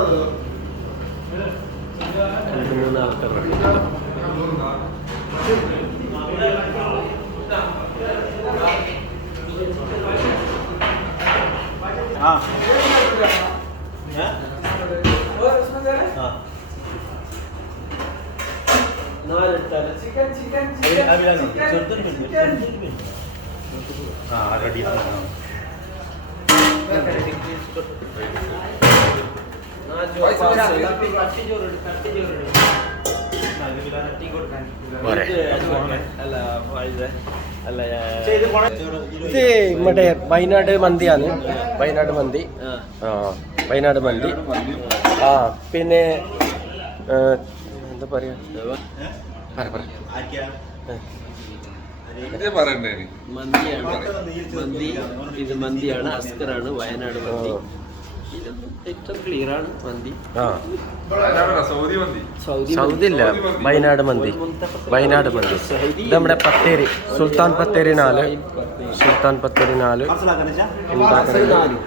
3 ആൾക്കാരുണ്ട്. ഇത് മറ്റേ വയനാട് മന്തിയാണ്. വയനാട് മന്തി. വയനാട് മന്തി. പിന്നെ എന്താ പറയാ, ഇത് മന്തിയാണ്. അസ്കറാണ് വയനാട് മന്തി. ഏറ്റവും ക്ലിയർ ആണ് മന്തി. സൗദി ഇല്ല, വയനാട് മന്തി. വയനാട് മന്തി ഇത് നമ്മുടെ പത്തേരി, സുൽത്താൻ പത്തേരി 4. സുൽത്താൻ പത്തേരി 4 ഉണ്ടാക്കുന്നത്.